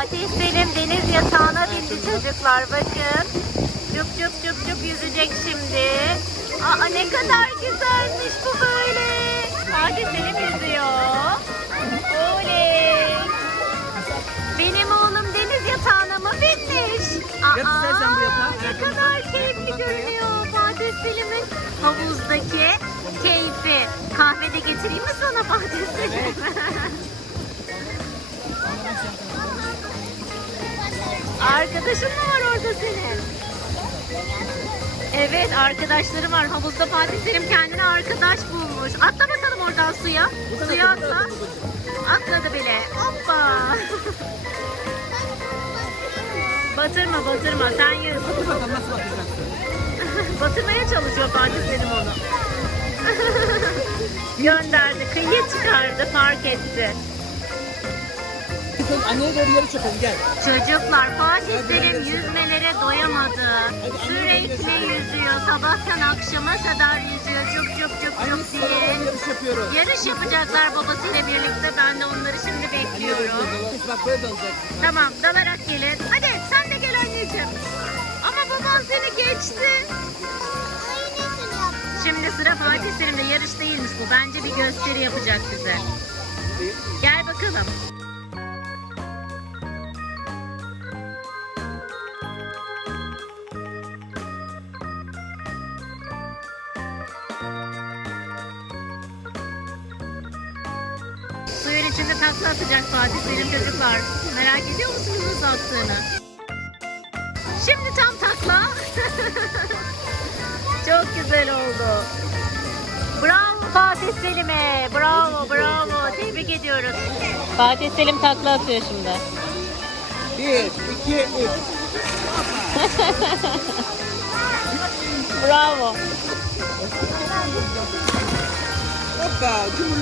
Fatih Selim deniz yatağına bindi çocuklar bakın. Cüp cüp cüp cüp yüzecek şimdi. Aa ne kadar güzelmiş bu böyle. Fatih Selim yüzüyor. Oley. Benim oğlum deniz yatağına mı binmiş? Aa, ne kadar keyifli görünüyor Fatih Selim'in havuzdaki keyfi. Kahve de getireyim mi sana Fatih Selim? Arkadaşın mı var orada senin? Evet arkadaşları var. Havuzda Fatih Selim kendine arkadaş bulmuş. Atla bakalım oradan suya. Suya atla. Atladı bile. Hoppa. batırma batırma sen bakalım nasıl bakacaksın. Batırmaya çalışıyor Fatih Selim onu. Gönderdi. Kıyıya çıkardı. Fark etti. Sen anneye doğru yarı çekelim gel. Çocuklar Fatih Hadi, Selim hadi. yüzmelere doyamadı. Hadi, Sürekli yüzüyor. Sabahtan akşama kadar yüzüyor. Cüp cüp cüp Anne sana diye. yarış yapıyoruz. Yarış yapacaklar babasıyla birlikte. Ben de onları şimdi bekliyorum. Bak böyle dalacak. Tamam dalarak gelin. Hadi sen de gel anneciğim. Ama baban seni geçti. Şimdi sıra Fatih Selim'de yarış değilmiş bu. Bence bir gösteri yapacak bize. Gel bakalım. İçinde takla atacak Fatih Selim çocuklar. Merak ediyor musunuz nasıl attığını? Şimdi tam takla. Çok güzel oldu. Bravo Fatih Selim'e. Bravo bravo. Tebrik ediyoruz. Fatih Selim takla atıyor şimdi. Bir, iki, üç. Bravo. Hoppa.